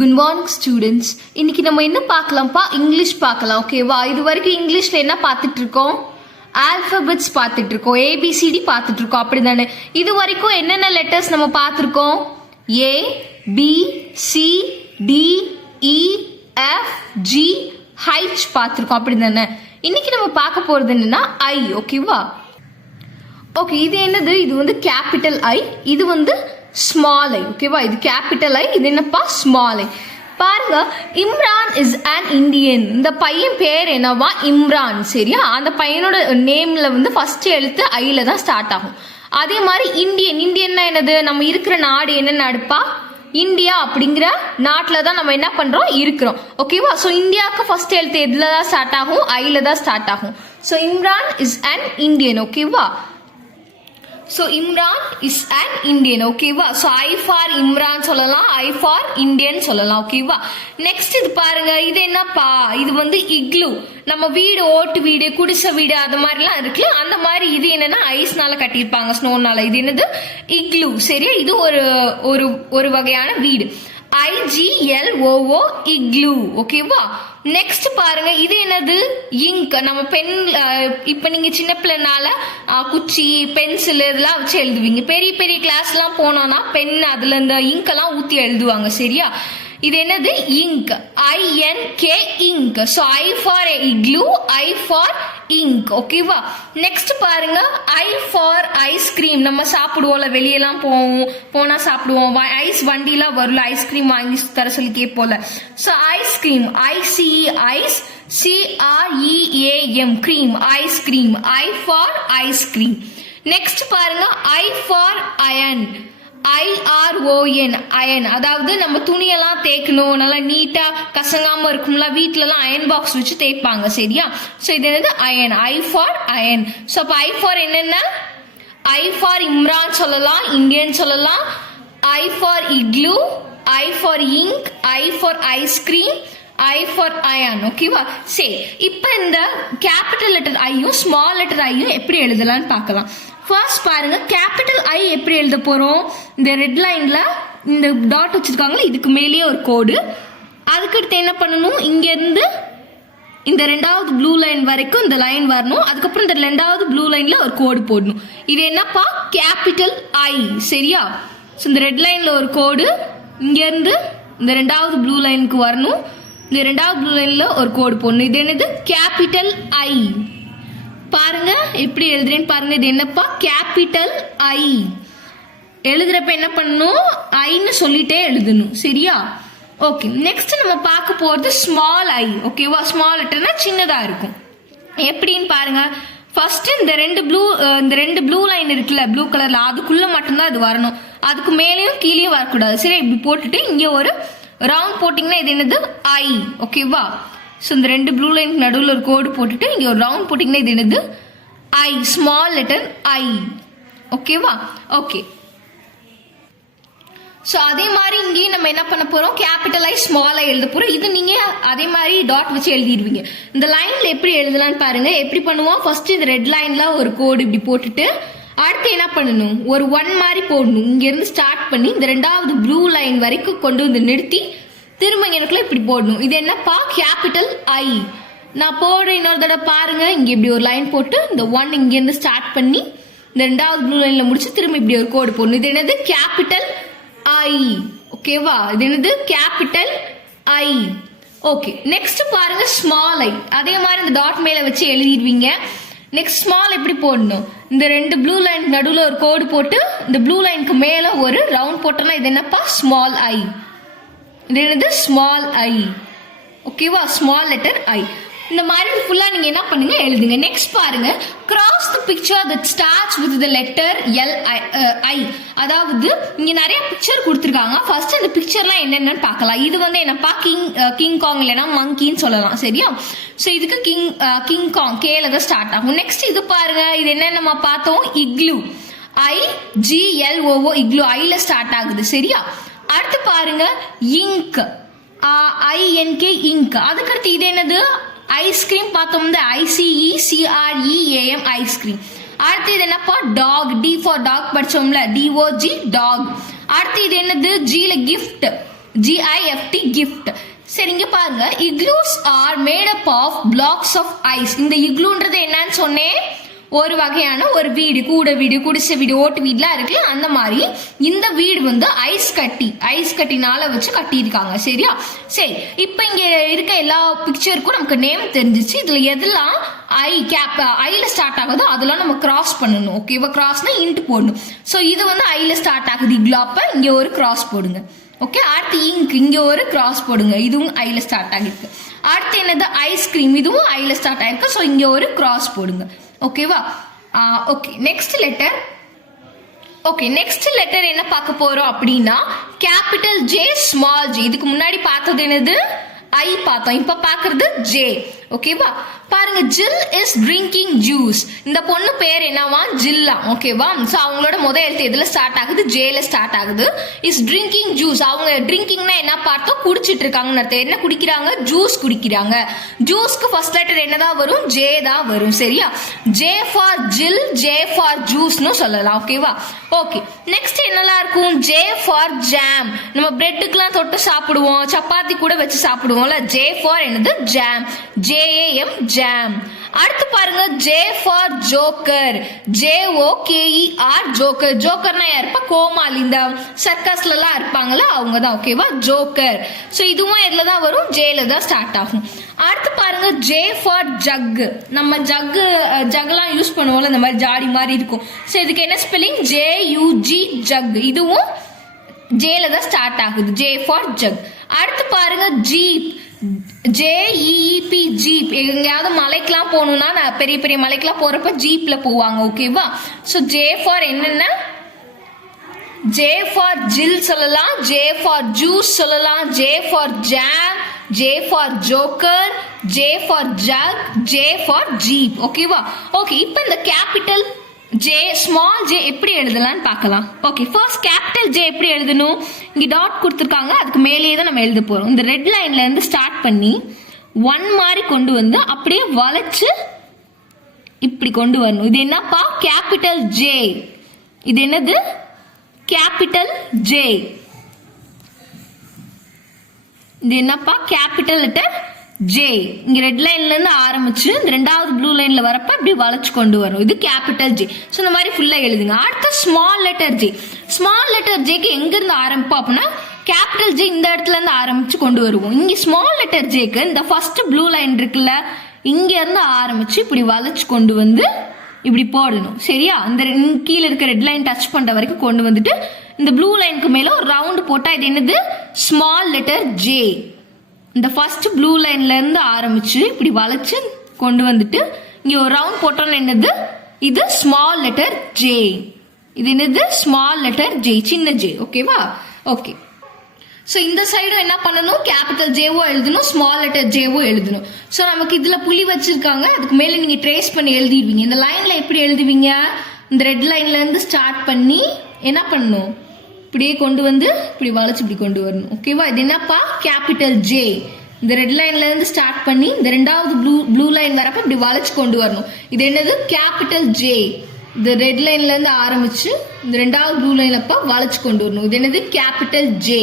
Good morning students. இன்னைக்கு நம்ம என்ன பார்க்கலாம்ப்பா? இங்கிலீஷ் பார்க்கலாம். ஓகேவா? இது வரைக்கும் இங்கிலீஷ்ல என்ன பார்த்துட்டு இருக்கோம்? ஆல்பபெட்ஸ் பார்த்துட்டு இருக்கோம், ஏபிசிடி பார்த்துட்டு இருக்கோம், அப்படிதானே? இது வரைக்கும் என்னென்ன லெட்டர்ஸ் நம்ம பார்த்துருக்கோம்? ஏ, பி, சி, டி, இ, எஃப், ஜி, ஹைச் பார்த்துருக்கோம், அப்படிதானே? இன்னைக்கு நம்ம பார்க்க போறது என்னன்னா ஐ. ஓகேவா? ஓகே, இது என்னது? இது வந்து கேபிட்டல் ஐ, இது வந்து ஸ்மால் ஐ. ஓகேவா? இது கேபிட்டல் ஐ, இது என்னப்பா? ஸ்மால் ஐ. பாருங்க, இம்ரான் இஸ் அன் இந்தியன். இந்த பையன் பேர் என்னவா? இம்ரான். சரியா? அந்த பையனோட நேம்ல வந்து ஃபர்ஸ்ட் எழுத்து ஐல தான் ஸ்டார்ட் ஆகும். அதே மாதிரி இந்தியன். இந்தியன்னா என்னது? நம்ம இருக்கிற நாடு என்ன நாடுப்பா? இந்தியா அப்படிங்கிற நாட்டில் தான் நம்ம என்ன பண்றோம்? இருக்கிறோம். ஓகேவா? ஸோ இந்தியாவுக்கு ஃபர்ஸ்ட் எழுத்து எதுல தான் ஸ்டார்ட் ஆகும்? ஐல தான் ஸ்டார்ட் ஆகும். So Imran is an Indian. ஓகேவா? So Imran is an Indian. ஓகேவா? So I for Imran சொல்லலாம், I for Indian சொல்லலாம். ஓகேவா? நெக்ஸ்ட் இது பாருங்க, இது என்னப்பா? இது வந்து இக்லூ. நம்ம வீடு, ஓட்டு வீடு, குடிசை வீடு, அது மாதிரிலாம் இருக்குல்ல, அந்த மாதிரி இது என்னன்னா ஐஸ்னால கட்டியிருப்பாங்க, ஸ்னோனால. இது என்னது? இக்லூ. சரியா? இது ஒரு வகையான வீடு. IGLOO igloo. ஓகேவா? நெக்ஸ்ட் பாருங்க, இது என்னது? இங்க். நம்ம பென், இப்ப நீங்க சின்ன பிள்ளைனால குச்சி, பென்சில் இதெல்லாம் வச்சு எழுதுவீங்க. பெரிய பெரிய கிளாஸ் எல்லாம் போனோம்னா பென், அதுல இந்த இங்க் எல்லாம் ஊத்தி எழுதுவாங்க. சரியா? இது என்னது? Ink. INK ink. So I for igloo, I for ink. ஓகேவா? நெக்ஸ்ட் பாருங்க, I ஃபார் ஐஸ்கிரீம். நம்ம சாப்பிடுவோம்ல, வெளியெல்லாம் போனா சாப்பிடுவோம், ஐஸ் வண்டிலாம் வரும்ல, ஐஸ்கிரீம் வாங்கி தர சொல்லி கேட்போம்ல. So ice cream, ICE ice, CREAM cream, ice cream. I for ice cream. Next பாருங்க, I for iron. IRON iron. அதாவது நம்ம துணியெல்லாம் தேய்க்கணும், நல்லா நீட்டா கசங்காம இருக்கும்ல, வீட்டுலலாம் அயன் பாக்ஸ் வச்சு தேய்ப்பாங்க. சரியா? ஸோ இது என்னது? Iron. I for iron. So அப்போ I ஃபார் என்னென்ன? I ஃபார் இம்ரான் சொல்லலாம், இந்தியன் சொல்லலாம். I for igloo, I for ink, I for ice cream, I for iron. ஓகேவா? சரி, இப்போ இந்த கேபிட்டல் லெட்டர் ஐயும் ஸ்மால் லெட்டர் ஐயும் எப்படி எழுதலாம்னு பார்க்கலாம். ஃபர்ஸ்ட் பாருங்க, கேபிட்டல் ஐ எப்படி எழுத போறோம்? இந்த ரெட் லைன்ல இந்த டாட் வச்சிருக்காங்களா, இதுக்கு மேலேயே ஒரு கோடு. அதுக்கடுத்து என்ன பண்ணணும்? இங்க இருந்து இந்த ரெண்டாவது ப்ளூ லைன் வரைக்கும் இந்த லைன் வரணும். அதுக்கப்புறம் இந்த ரெண்டாவது ப்ளூ லைன்ல ஒரு கோடு போடணும். இது என்னப்பா? கேபிட்டல் ஐ. சரியா? ஸோ இந்த ரெட் லைன்ல ஒரு கோடு, இங்க இருந்து இந்த ரெண்டாவது ப்ளூ லைனுக்கு வரணும். இந்த ரெண்டாவது ப்ளூ லைன்ல ஒரு கோடு போடணும். இது என்னது? கேபிட்டல் ஐ. பாருங்க எப்படி எழுதுறேன்னு பாருங்க. இது என்னப்பா? கேபிட்டல் ஐ. எழுதுறப்ப என்ன பண்ணணும்? ஐன்னு சொல்லிட்டே எழுதணும். சரியா? ஓகே, நெக்ஸ்ட் நம்ம பார்க்க போறது ஸ்மால் ஐ. ஓகேவா? ஸ்மால் லெட்டர்னா சின்னதா இருக்கும். எப்படின்னு பாருங்க. ஃபர்ஸ்ட் இந்த ரெண்டு ப்ளூ லைன் இருக்குல்ல, ப்ளூ கலர்ல, அதுக்குள்ள மட்டும்தான் அது வரணும். அதுக்கு மேலேயும் கீழேயும் வரக்கூடாது. சரி, இப்படி போட்டுட்டு இங்க ஒரு ரவுண்ட் போட்டிங்கன்னா இது என்னது? ஐ. ஓகேவா? ஸோ இந்த ரெண்டு ப்ளூ லைனுக்கு நடுவில் ஒரு கோடு போட்டுட்டு இங்கே ஒரு ரவுண்ட் போட்டிங்கன்னா இது என்னது? ஐ. Small letter I. ஓகேவா? ஓகே. ஸோ அதே மாதிரி இங்கேயும் நம்ம என்ன பண்ண போறோம்? கேபிட்டல் ஐ, ஸ்மால் ஐ எழுத போறோம். இது நீங்க அதே மாதிரி டாட் வச்சு எழுதிடுவீங்க. இந்த லைன்ல எப்படி எழுதலாம்னு பாருங்க. எப்படி பண்ணுவோம்? ஃபர்ஸ்ட் இந்த ரெட் லைன்ல ஒரு கோடு இப்படி போட்டுட்டு அடுத்து என்ன பண்ணணும்? ஒரு 1 மாதிரி போடணும். இங்க இருந்து ஸ்டார்ட் பண்ணி இந்த ரெண்டாவது ப்ளூ லைன் வரைக்கும் கொண்டு வந்து நிறுத்தி திரும்ப எனக்குள்ள இப்படி போடணும். இது என்னப்பா? கேபிட்டல் ஐ. நான் போடுற இன்னொரு தடவை பாருங்க. இங்க இப்படி ஒரு லைன் போட்டு இந்த 1 இங்க இருந்து ஸ்டார்ட் பண்ணி இந்த ரெண்டாவது ப்ளூ லைன்ல முடிச்சு திரும்ப இப்படி ஒரு கோடு போடணும். இது என்னது? கேபிட்டல் ஐ. ஓகேவா? இது என்னது? கேபிட்டல் ஐ. ஓகே, நெக்ஸ்ட் பாருங்க, ஸ்மால் ஐ. அதே மாதிரி இந்த டாட் மேல வச்சு எழுதிடுவீங்க. நெக்ஸ்ட் ஸ்மால் எப்படி போடணும்? இந்த ரெண்டு ப்ளூ லைன் நடுவில் ஒரு கோடு போட்டு இந்த ப்ளூ லைனுக்கு மேல ஒரு ரவுண்ட் போட்டோம்னா இது என்னப்பா? Small I. இது என்னது? Small I. ஓகேவா? Small letter I. இந்த மாதிரி ஃபுல்லா நீங்க என்ன பண்ணுங்க? எழுதுங்க. நெக்ஸ்ட் பாருங்க, cross the picture that starts with the letter LI. அதாவது இங்க நிறைய பிக்சர் கொடுத்துருக்காங்க. ஃபர்ஸ்ட் இந்த பிக்சர்லாம் என்னென்னு பார்க்கலாம். இது வந்து என்னப்பா? கிங் காங் இல்லைன்னா மங்கின்னு சொல்லலாம். சரியா? ஸோ இதுக்கு கிங் காங் கேல தான் ஸ்டார்ட் ஆகும். நெக்ஸ்ட் இது பாருங்க, இது என்ன நம்ம பார்த்தோம்? இக்லூ. IGLOO igloo. ஐல ஸ்டார்ட் ஆகுது. சரியா? அடுத்து பாருங்க, இங்க். INK ink. அதுக்கடுத்து இது என்னது? ஐஸ்கிரீம் பார்த்தோம். ICECREAM ice cream. அடுத்து இது என்னப்பா? டாக். D ஃபார் டாக் படிச்சோம்ல, DOG டாக். அடுத்து இது என்னது? Gல கிஃப்ட். GIFT gift. சரிங்க பாருங்க, igloos are made up of blocks of ice. இந்த இக்லூன்றது என்னன்னு சொன்னேன், ஒரு வகையான ஒரு வீடு, கூடை வீடு, குடிசை வீடு, ஓட்டு வீடுலாம் இருக்குல்ல, அந்த மாதிரி இந்த வீடு வந்து ஐஸ் கட்டினால வச்சு கட்டியிருக்காங்க. சரியா? சரி, இப்போ இங்க இருக்க எல்லா பிக்சருக்கும் நமக்கு நேம் தெரிஞ்சிச்சு. இதுல எதெல்லாம் ஐல ஸ்டார்ட் ஆகுதோ அதெல்லாம் நம்ம கிராஸ் பண்ணணும். ஓகேவா? கிராஸ்னா இன்ட்டு போடணும். ஸோ இது வந்து ஐல ஸ்டார்ட் ஆகுது இக்லு, அப்ப இங்க ஒரு கிராஸ் போடுங்க. ஓகே, அடுத்து இங்க், இங்க ஒரு கிராஸ் போடுங்க, இதுவும் ஐல ஸ்டார்ட் ஆகிருக்கு. அடுத்து என்னது, ஐஸ்கிரீம், இதுவும் ஐல ஸ்டார்ட் ஆயிருக்கு. ஸோ இங்க ஒரு கிராஸ் போடுங்க. ஓகேவா? Okay, next letter. Okay, next letter என்ன பார்க்க போறோம் அப்படின்னா கேபிட்டல் ஜே ஸ்மால் ஜே. இதுக்கு முன்னாடி பார்த்தது என்னது, ஐ பார்த்தோம், இப்ப பாக்குறது ஜே. ஓகேவா? பாருங்க, ஜில் இஸ் ட்ரிங்கிங் ஜூஸ். இந்த பொண்ணு பேர் என்னவா, ஜில்லா. ஓகேவா? சோ அவங்களோட முதல் எழுத்து எதுல ஸ்டார்ட் ஆகுது, ஜேல ஸ்டார்ட் ஆகுது. Is drinking juice. அவங்க ட்ரிங்கிங்னா என்ன பார்த்தோம், குடிச்சிட்டு இருக்காங்கன்னு அர்த்தம். என்ன குடிக்கிறாங்க, ஜூஸ் குடிக்கிறாங்க. ஜூஸ்க்கு ஃபர்ஸ்ட் லெட்டர் என்னதான் வரும், ஜே தான் வரும். சரியா? ஜே ஃபார் ஜில், ஜே ஃபார் ஜூஸ்னு சொல்லலாம். ஓகேவா? ஓகே, நெக்ஸ்ட் என்னலாம் இருக்கும், ஜே ஃபார் ஜாம். நம்ம பிரெட்டுக்குலாம் தொட்டு சாப்பிடுவோம், சப்பாத்தி கூட வச்சு சாப்பிடுவோம்ல. ஜே ஃபார் என்னது, ஜாம். JAM jam. அடுத்து பாருங்க, J for joker. JOKER joker. ஜோக்கர்னா யாருப்பா, கோமாளி, இந்த சர்க்கஸ்ல எல்லாம் இருப்பாங்கல்ல, அவங்க தான். ஓகேவா? ஜோக்கர். ஸோ இதுவும் எதுல தான் வரும், ஜேல தான் ஸ்டார்ட் ஆகும். அடுத்து பாருங்க, ஜே ஃபார் ஜக். நம்ம ஜக்லாம் யூஸ் பண்ணுவோம்ல, இந்த மாதிரி ஜாடி மாதிரி இருக்கும். ஸோ இதுக்கு என்ன ஸ்பெல்லிங், JUG ஜக். இதுவும் ஜேல தான் ஸ்டார்ட் ஆகுது, ஜே ஃபார் ஜக். அடுத்து பாருங்க, ஜீப். JEEP jeep. எங்கேயாவது மலைக்கெல்லாம் போகணும்னா, நான் பெரிய பெரிய மலைக்கெல்லாம் போறப்ப ஜீப்ல போவாங்க. ஓகேவா? ஸோ ஜே ஃபார் என்னென்ன, ஜே ஃபார் ஜில் சொல்லலாம், ஜே ஃபார் ஜூஸ் சொல்லலாம், J for jam, J for joker, J for jug, J for jeep. ஓகேவா? ஓகே, இப்போ இந்த கேபிட்டல் ஜே ஸ்மால் ஜே எப்படி எழுதலாம்னு பார்க்கலாம். ஓகே, ஃபர்ஸ்ட் கேபிட்டல் ஜே எப்படி எழுதணும், இங்க டாட் கொடுத்துருக்காங்க, அதுக்கு மேலேயே தான் நம்ம எழுத போறோம். இந்த ரெட் லைன்ல இருந்து ஸ்டார்ட் பண்ணி ஒன் மாதிரி கொண்டு வந்து அப்படியே வளைச்சு இப்படி கொண்டு வரணும். இது என்னப்பா, கேபிட்டல் ஜே. இது என்னது, கேபிட்டல் ஜே. இது என்னப்பா, கேபிட்டல் லெட்டர் ஜே. இங்க ரெட் லைன்ல இருந்து ஆரம்பிச்சு இந்த ரெண்டாவது ப்ளூ லைன்ல வரப்ப இப்படி வளைச்சு கொண்டு வரும். இது கேபிட்டல் ஜே. ஸோ இந்த மாதிரி ஃபுல்லா எழுதுங்க. அடுத்து small letter J. Small letter ஜேக்கு எங்க இருந்து ஆரம்பிப்போம் அப்படின்னா, கேபிட்டல் ஜே இந்த இடத்துல இருந்து ஆரம்பிச்சு கொண்டு வருவோம். இங்க ஸ்மால் லெட்டர் ஜேக்கு இந்த ஃபர்ஸ்ட் ப்ளூ லைன் இருக்குல்ல, இங்க இருந்து ஆரம்பிச்சு இப்படி வளைச்சு கொண்டு வந்து இப்படி போடணும். சரியா? இந்த கீழே இருக்க ரெட் லைன் டச் பண்ற வரைக்கும் கொண்டு வந்துட்டு இந்த ப்ளூ லைனுக்கு மேல ஒரு ரவுண்ட் போட்டா இது என்னது, ஸ்மால் லெட்டர் ஜே. இந்த ஃபர்ஸ்ட் ப்ளூ லைன்ல இருந்து ஆரம்பிச்சு இப்படி வளைச்சு கொண்டு வந்துட்டு இங்க ஒரு ரவுண்ட் போட்டோம்னு என்னது, இது ஸ்மால் லெட்டர் ஜே. இது என்னது, ஸ்மால் லெட்டர் ஜே, சின்ன ஜே. ஓகேவா? ஓகே, ஸோ இந்த சைடும் என்ன பண்ணணும், கேபிட்டல் ஜேவோ எழுதணும், ஸ்மால் லெட்டர் ஜேவோ எழுதணும். ஸோ நமக்கு இதுல புள்ளி வச்சிருக்காங்க, அதுக்கு மேல நீங்க ட்ரேஸ் பண்ணி எழுதிடுவீங்க. இந்த லைன்ல எப்படி எழுதுவீங்க, இந்த ரெட் லைன்ல இருந்து ஸ்டார்ட் பண்ணி என்ன பண்ணணும், இப்படியே கொண்டு வந்து இப்படி வளைச்சு இப்படி கொண்டு வரணும். ஓகேவா? இது என்னப்பா, கேபிட்டல் ஜே. இந்த ரெட் லைன்ல இருந்து ஸ்டார்ட் பண்ணி இந்த ரெண்டாவது ப்ளூ லைன் வரப்ப இப்படி வளைச்சு கொண்டு வரணும். இது என்னது, கேபிட்டல் ஜே. இந்த ரெட் லைன்ல இருந்து ஆரம்பிச்சு இந்த ரெண்டாவது ப்ளூ லைன் அப்ப வளைச்சு கொண்டு வரணும். இது என்னது, கேபிட்டல் ஜே.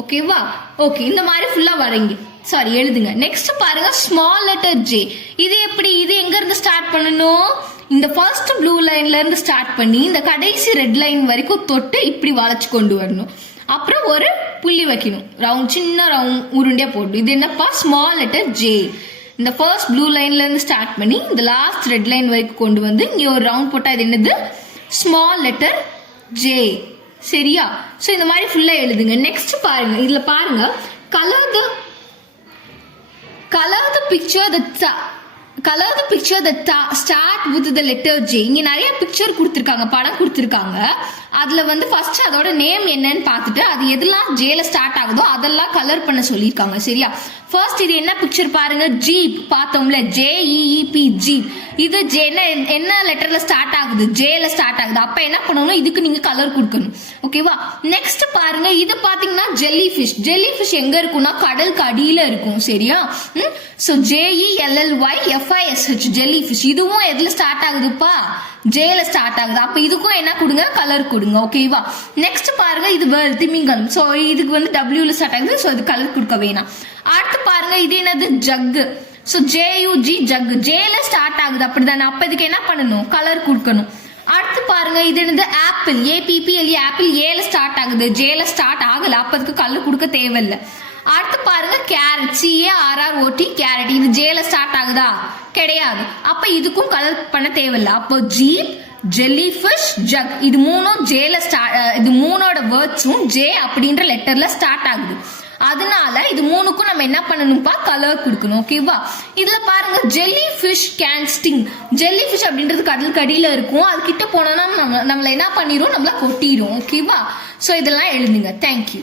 ஓகேவா? ஓகே, இந்த மாதிரி ஃபுல்லா வரைங்க, சாரி எழுதுங்க. நெக்ஸ்ட் பாருங்க, ஸ்மால் லெட்டர் ஜே. இது எப்படி, இது எங்க இருந்து ஸ்டார்ட் பண்ணணும், இந்த ஃபர்ஸ்ட் ப்ளூ லைன்ல இருந்து ஸ்டார்ட் பண்ணி இந்த கடைசி ரெட் லைன் வரைக்கும் தொட்டு இப்படி வளைச்சு கொண்டு வரணும். அப்புறம் ஒரு புள்ளி வைக்கணும், ரவுண்ட், சின்ன ரவுண்ட் உருண்டையா போடணும். இது என்னப்பா, ஸ்மால் லெட்டர் ஜே. இந்த ஃபர்ஸ்ட் ப்ளூ லைன்ல இருந்து ஸ்டார்ட் பண்ணி இந்த லாஸ்ட் ரெட் லைன் வரைக்கும் கொண்டு வந்து இங்க ஒரு ரவுண்ட் போட்டா இது என்னது, ஸ்மால் லெட்டர் ஜே. சரியா? சோ இந்த மாதிரி ஃபுல்லா எழுதுங்க. நெக்ஸ்ட் பாருங்க, இதுல பாருங்க, colour the picture that start with the letter J. இங்க நிறைய பிக்சர் கொடுத்திருக்காங்க, படம் கொடுத்திருக்காங்க. அதுல வந்து ஃபர்ஸ்ட் அதோட நேம் என்னன்னு பார்த்துட்டு அது எதெல்லாம் ஜேல ஸ்டார்ட் ஆகுதோ அதெல்லாம் கலர் பண்ண சொல்லியிருக்காங்க. சரியா? ஃபர்ஸ்ட் இது என்ன பிக்சர் பாருங்க, ஜீப் பார்த்தோம்ல, JEEP ஜீப். இது என்ன லெட்டர்ல ஸ்டார்ட் ஆகுது, ஜேல ஸ்டார்ட் ஆகுது. அப்ப என்ன பண்ணணும், இதுக்கு நீங்க கலர் கொடுக்கணும். ஓகேவா? நெக்ஸ்ட் பாருங்க, இது பாத்தீங்கன்னா ஜெல்லி ஃபிஷ். ஜெல்லி ஃபிஷ் எங்க இருக்கும்னா கடலுக்கு அடியில இருக்கும். சரியா? So JELLYFISH jelly fish. இதுவும் எதுல ஸ்டார்ட் ஆகுதுப்பா, ஜேல ஸ்டார்ட் ஆகுது. அப்ப இதுக்கும் என்ன கொடுங்க, கலர் கொடுங்க. ஓகேவா? நெக்ஸ்ட் பாருங்க, இது திமிங்கலம். சோ இதுக்கு வந்து டபிள்யூல ஸ்டார்ட் ஆகுது. சோ இது கலர் கொடுக்க வேணாம். அடுத்து பாருங்க, இது என்னது, ஜக்கு. சோ ஜேயுஜி ஜக்கு, ஜேல ஸ்டார்ட் ஆகுது அப்படிதானே, அப்ப இதுக்கு என்ன பண்ணணும், கலர் கொடுக்கணும். அடுத்து பாருங்க, இது என்னது, ஆப்பிள். ஏபிபிஎல்இ ஆப்பிள், ஏல ஸ்டார்ட் ஆகுது, ஜேல ஸ்டார்ட் ஆகல, அப்ப அதுக்கு கலர் கொடுக்க தேவையில்லை. அடுத்து பாருங்க, கேரட். CARROT கேரட், இது ஜேல ஸ்டார்ட் ஆகுதா, கிடையாது, அப்ப இதுக்கும் கலர் பண்ண தேவையில்லை. அப்போ ஜீப், ஜெல்லி ஃபிஷ், ஜக், இது மூணும் ஜேல ஸ்டார்ட், இது மூணோட வேர்ட்ஸும் ஜே அப்படின்ற லெட்டர்ல ஸ்டார்ட் ஆகுது. அதனால இது மூணுக்கும் நம்ம என்ன பண்ணணும்ப்பா, கலர் கொடுக்கணும். ஓகேவா? இதுல பாருங்க, jelly fish can sting. Jelly fish அப்படின்றது கடல் கடியில இருக்கும், அது கிட்ட போனோம்னா நம்மள என்ன பண்ணிரும், நம்மள கொட்டிடும். ஓகேவா? சோ இதெல்லாம் எழுதுங்க. தேங்க்யூ.